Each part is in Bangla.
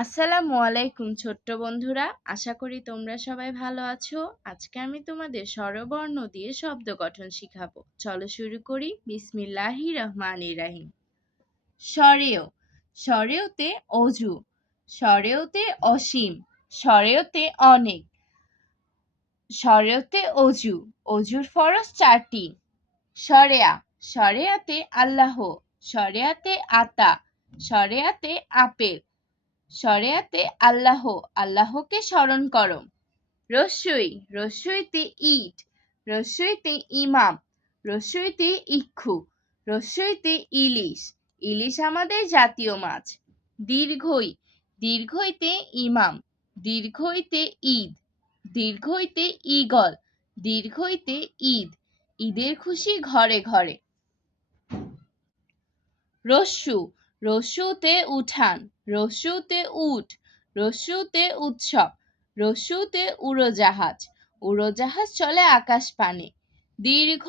আসসালামু আলাইকুম ছোট্ট বন্ধুরা, আশা করি তোমরা সবাই ভালো আছো। আজকে আমি তোমাদের স্বরবর্ণ দিয়ে শব্দ গঠন শিখাবো। চলো শুরু করি। বিসমিল্লাহির রহমানির রহিম। স্বরেয়, স্বরেয়তে অজু, স্বরেয়তে অসীম, স্বরেয়তে অনেক, স্বরেয়তে অজু, অজুর ফরজ 4টি। স্বরেয়া, স্বরেয়াতে আল্লাহ, স্বরেয়াতে আতা, স্বরেয়াতে আপেল, স্বরেয়াতে আল্লাহ, আল্লাহকে স্মরণ করো। রস্যই, রস্যইতে ইট, রস্যইতে ইমাম, রস্যইতে ইক্ষু, রস্যইতে ইলিশ, ইলিশ আমাদের জাতীয় মাছ। দীর্ঘই, দীর্ঘইতে ইমাম, দীর্ঘইতে ঈদ, দীর্ঘইতে ঈগল, দীর্ঘইতে ঈদ, ঈদের খুশি ঘরে ঘরে। রস্যু, রস্যুতে উঠান, রস্যুতে উট, রস্যুতে উৎসব, রস্যুতে উড়োজাহাজ, উড়োজাহাজ চলে আকাশ পানে। দীর্ঘ,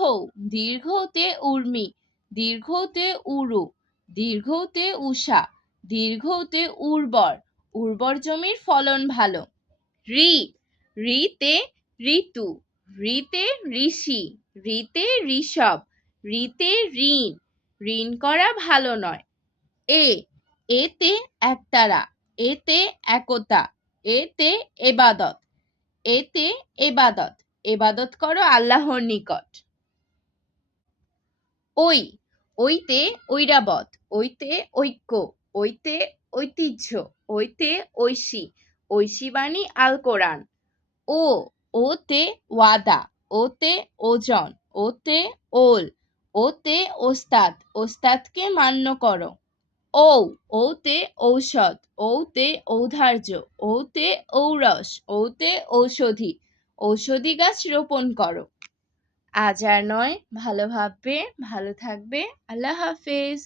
দীর্ঘতে উর্মি, দীর্ঘতে উরু, দীর্ঘতে উষা, দীর্ঘতে উর্বর, উর্বর জমির ফলন ভালো। ঋ, ঋতে ঋতু, ঋতে ঋষি, ঋতে ঋষভ, ঋতে ঋণ, ঋণ করা ভালো নয়। এতে একতারা, এতে একতা, এতে এবাদত, এতে এবাদত, এবাদত করো আল্লাহর নিকট। ওইতে ঐরাবত, ওইতে ঐক্য, ওইতে ঐতিহ্য, ওইতে ঐশী, ঐশী বাণী আল কোরআন। ওতে ওয়াদা, ওতে ওজন, ওতে ওল, ওতে ওস্তাদ, ওস্তাদকে মান্য করো। ওতে ঔষধ, ওতে ঔদার্য, ওতে ঔরস, ওতে ঔষধি, ঔষধি গাছ রোপণ করো। আজ আর নয়, ভালো ভাববে, ভালো থাকবে। আল্লাহ হাফেজ।